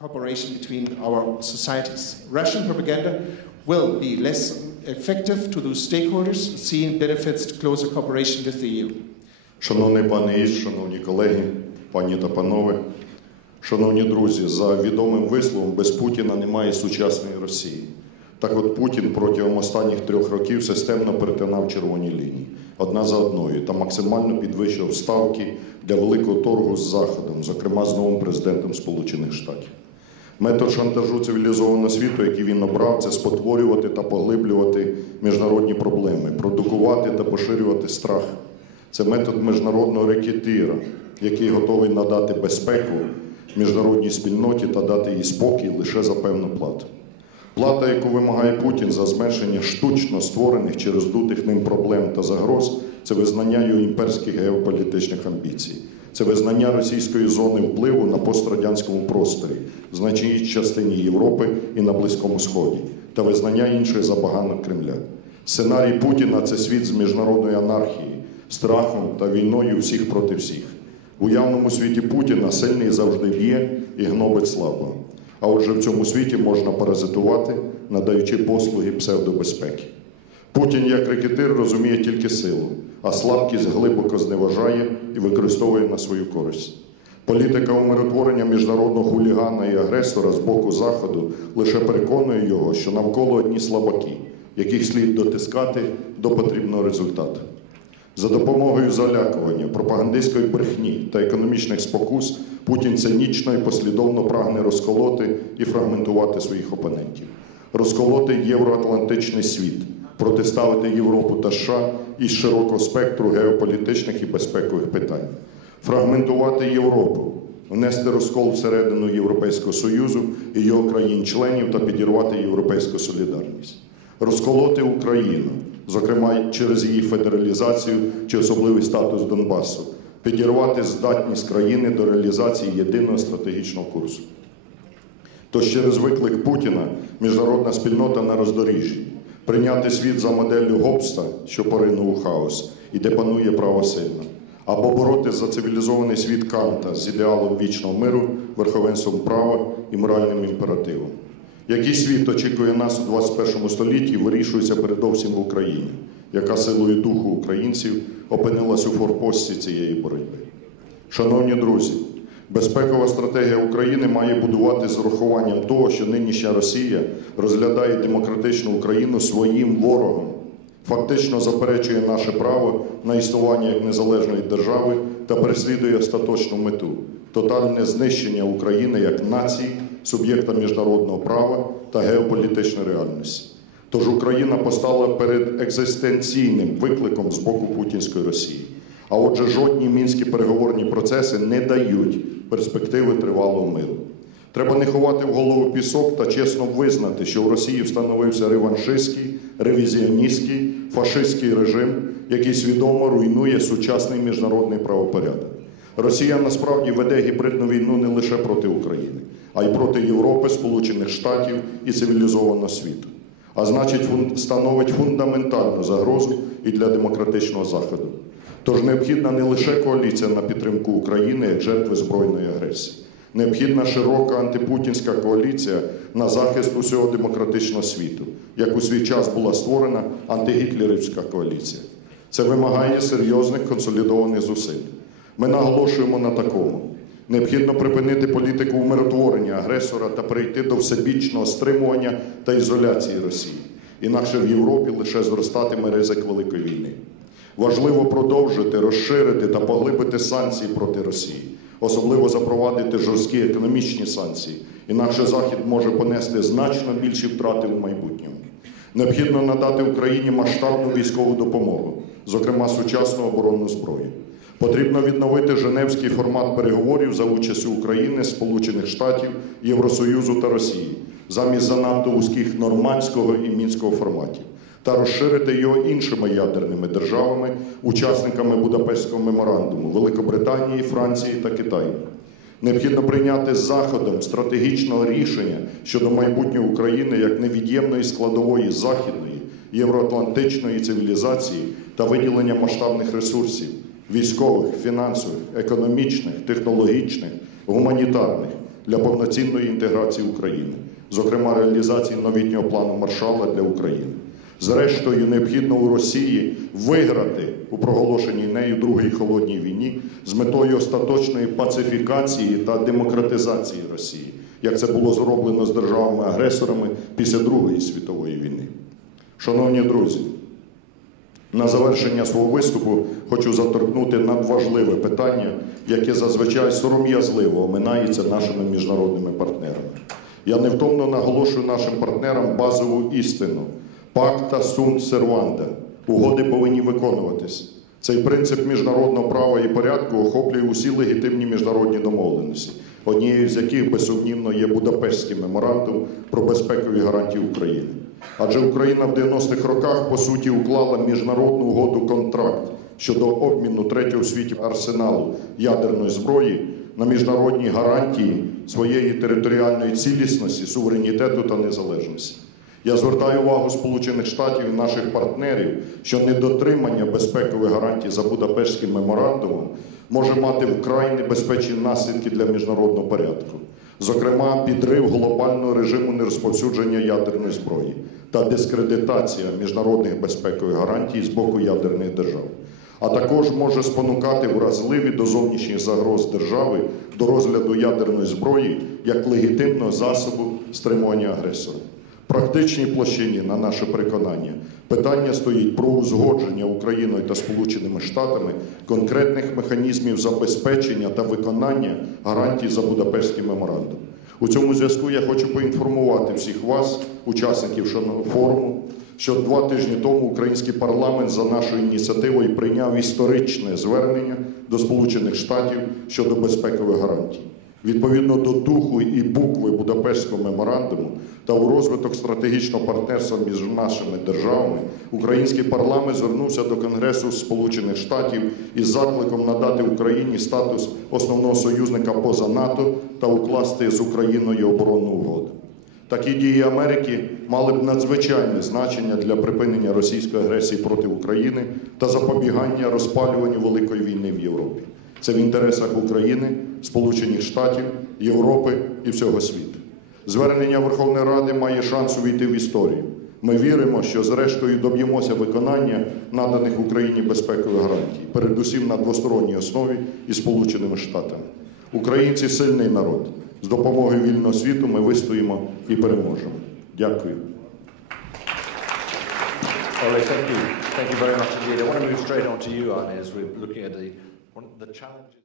cooperation between our societies. Russian propaganda will be less effective to those stakeholders seeing benefits to closer cooperation with the EU. Шановний пане Іс, шановні колеги, пані та панове, шановні друзі, за відомим висловом, без Путіна немає сучасної Росії. Так от Путін протягом останніх трьох років системно перетинав червоні лінії одна за одною та максимально підвищив ставки для великого торгу з Заходом, зокрема з новим президентом Сполучених Штатів. Метод шантажу цивілізованого світу, який він обрав, це спотворювати та поглиблювати міжнародні проблеми, продукувати та поширювати страх. Це метод міжнародного рекетира, який готовий надати безпеку міжнародній спільноті та дати їй спокій лише за певну плату. Плата, яку вимагає Путін за зменшення штучно створених чи роздутих ним проблем та загроз, це визнання його імперських геополітичних амбіцій. Це визнання російської зони впливу на пострадянському просторі, в значній частині Європи і на Близькому Сході, та визнання інших забаганок Кремля. Сценарій Путіна це світ з міжнародної анархії, страхом та війною всіх проти всіх. В уявному світі Путіна сильний завжди б'є і гнобить слабого. А отже, в цьому світі можна паразитувати, надаючи послуги псевдобезпеки. Путін, як рекетир, розуміє тільки силу, а слабкість глибоко зневажає і використовує на свою користь. Політика умиротворення міжнародного хулігана і агресора з боку Заходу лише переконує його, що навколо одні слабаки, яких слід дотискати до потрібного результату. За допомогою залякування, пропагандистської брехні та економічних спокус Путін цинічно і послідовно прагне розколоти і фрагментувати своїх опонентів, розколоти євроатлантичний світ, протиставити Європу та США із широкого спектру геополітичних і безпекових питань, фрагментувати Європу, внести розкол всередину Європейського Союзу і його країн-членів та підірвати європейську солідарність, розколоти Україну зокрема через її федералізацію чи особливий статус Донбасу, підірвати здатність країни до реалізації єдиного стратегічного курсу. Тож через виклик Путіна міжнародна спільнота на роздоріжжі прийняти світ за моделлю Гобста, що поринув у хаос, і де панує право сильна, або боротися за цивілізований світ Канта з ідеалом вічного миру, верховенством права і моральним імперативом. Який світ очікує нас у 21 столітті, вирішується передовсім в Україні, яка силою духу українців опинилась у форпості цієї боротьби. Шановні друзі, безпекова стратегія України має будувати з урахуванням того, що нинішня Росія розглядає демократичну Україну своїм ворогом, фактично заперечує наше право на існування як незалежної держави та переслідує остаточну мету тотальне знищення України як нації суб'єкта міжнародного права та геополітичної реальності. Тож Україна постала перед екзистенційним викликом з боку путінської Росії. А отже, жодні мінські переговорні процеси не дають перспективи тривалого миру. Треба не ховати в голову пісок та чесно визнати, що в Росії встановився реваншистський, ревізіоністський, фашистський режим, який свідомо руйнує сучасний міжнародний правопорядок. Росія насправді веде гібридну війну не лише проти України, а й проти Європи, Сполучених Штатів і цивілізованого світу. А значить, становить фундаментальну загрозу і для демократичного заходу. Тож необхідна не лише коаліція на підтримку України як жертви збройної агресії, необхідна широка антипутінська коаліція на захист усього демократичного світу, як у свій час була створена антигітлерівська коаліція. Це вимагає серйозних консолідованих зусиль. Ми наголошуємо на такому. Необхідно припинити політику умиротворення агресора та перейти до всебічного стримування та ізоляції Росії. Інакше в Європі лише зростатиме ризик великої війни. Важливо продовжити, розширити та поглибити санкції проти Росії, особливо запровадити жорсткі економічні санкції. Інакше Захід може понести значно більші втрати в майбутньому. Необхідно надати Україні масштабну військову допомогу, зокрема сучасну оборонну зброю. Потрібно відновити Женевський формат переговорів за участю України, Сполучених Штатів, Євросоюзу та Росії замість занадто вузьких нормандського і мінського форматів та розширити його іншими ядерними державами, учасниками Будапештського меморандуму Великобританії, Франції та Китаю. Необхідно прийняти заходом стратегічного рішення щодо майбутнього України як невід'ємної складової західної євроатлантичної цивілізації та виділення масштабних ресурсів військових, фінансових, економічних, технологічних, гуманітарних для повноцінної інтеграції України, зокрема реалізації новітнього плану Маршала для України. Зрештою, необхідно у Росії виграти у проголошеній нею другій холодній війні з метою остаточної пацифікації та демократизації Росії, як це було зроблено з державами-агресорами після Другої світової війни. Шановні друзі, на завершення свого виступу хочу заторкнути надважливе питання, яке зазвичай сором'язливо оминається нашими міжнародними партнерами. Я невтомно наголошую нашим партнерам базову істину: пакта сунт серванда. Угоди повинні виконуватись. Цей принцип міжнародного права і порядку охоплює усі легітимні міжнародні домовленості, однією з яких безсумнівно є Будапештський меморандум про безпекові гарантії України. Адже Україна в 90-х роках по суті уклала міжнародну угоду контракт щодо обміну третього світі арсеналу ядерної зброї на міжнародні гарантії своєї територіальної цілісності, суверенітету та незалежності. Я звертаю увагу Сполучених Штатів і наших партнерів, що недотримання безпекових гарантій за Будапештським меморандумом може мати вкрай небезпечні наслідки для міжнародного порядку, зокрема, підрив глобального режиму нерозповсюдження ядерної зброї та дискредитація міжнародних безпекових гарантій з боку ядерних держав. А також може спонукати вразливі до зовнішніх загроз держави до розгляду ядерної зброї як легітимного засобу стримування агресора практичній площині, на наше переконання, питання стоїть про узгодження Україною та Сполученими Штатами конкретних механізмів забезпечення та виконання гарантій за Будапештський меморандум. У цьому зв'язку я хочу поінформувати всіх вас, учасників форуму, що два тижні тому український парламент за нашою ініціативою прийняв історичне звернення до Сполучених Штатів щодо безпекових гарантій. Відповідно до духу і букви Будапештського меморандуму та у розвиток стратегічного партнерства між нашими державами, український парламент звернувся до Конгресу Сполучених Штатів із закликом надати Україні статус основного союзника поза НАТО та укласти з Україною оборонну угоду. Такі дії Америки мали б надзвичайне значення для припинення російської агресії проти України та запобігання розпалюванню великої війни в Європі. Це в інтересах України, Сполучених Штатів, Європи і всього світу. Звернення Верховної Ради має шанс увійти в історію. Ми віримо, що зрештою доб'ємося виконання наданих Україні безпекових гарантій, передусім на двосторонній основі із Сполученими Штатами. Українці сильний народ. З допомогою вільного світу ми вистоїмо і переможемо. Дякую. Ole, thank you. Thank you very much indeed. I want to move straight on to one, the challenges.